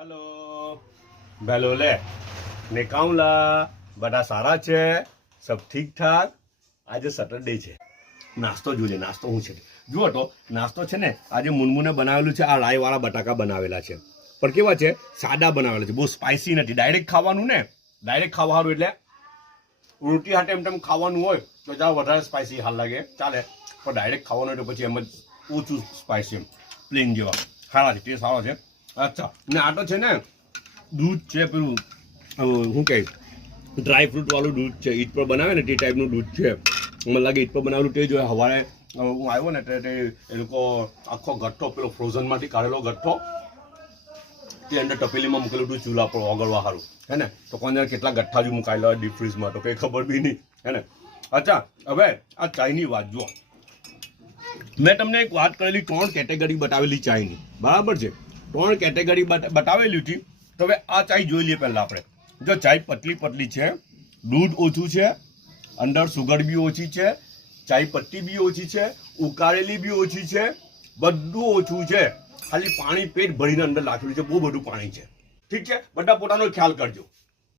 hello बेलो ले निकाउला बड़ा सारा છે सब ठीक ठाक આજે સેટરડે છે નાસ્તો જોઈએ નાસ્તો હું છે જુઓ તો નાસ્તો છે ને આજે મુનમુને બનાવેલું છે આ લાઈ વાળા બટાકા બનાવેલા છે પણ કેવા છે સાદા બનાવેલા છે બહુ સ્પાઇસી નથી ડાયરેક્ટ ખાવાનું ને ડાયરેક્ટ ખાવાનું એટલે રોટી હાટે એમ ખાવાનું હોય તો જરા વધારે સ્પાઇસી હાલ લાગે ચાલે પણ ડાયરેક્ટ ખાવાનું હોય તો પછી એમ જ ઓછું સ્પાઇસી એમ પ્લેન જેવા સારા છે ટેસ્ટ સારો છે અચ્છા ને આટો છે ને દૂધ છે પેલું શું કહે ડ્રાય ફ્રૂટ વાળું દૂધ છે ઈટ પર બનાવે ને તે ટાઈપનું દૂધ છે મને લાગે ઈટ પર બનાવેલું તે જોઈએ સવારે હું આવ્યો ને તે એ લોકો આખો ગઠ્ઠો પેલો ફ્રોઝનમાંથી કાઢેલો ગઠ્ઠો તે અંદર તપેલીમાં મૂકેલું હતું ચૂલા પર ઓગળવા સારું હે ને તો કોને કેટલા ગઠ્ઠા જ મુકાયેલા ડીપ ફ્રીઝમાં તો કંઈ ખબર બી નહીં હે ને અચ્છા હવે આ ચાયની વાત જુઓ મેં તમને એક વાત કરેલી 3 કેટેગરી બતાવેલી ચાયની બરાબર છે 3 કેટેગરી બતાવેલી હતી તો હવે આ ચાય જોઈ લઈએ પહેલાં આપણે જો ચાય પતલી પતલી છે દૂધ ઓછું છે અંદર સુગર બી ઓછી છે ચાય પત્તી બી ઓછી છે ઉકાળેલી બી ઓછી છે બધું ઓછું છે ખાલી પાણી પેટ ભરીને અંદર નાખેલું છે બહુ બધું પાણી છે ઠીક છે બધા પોતાનો ખ્યાલ કરજો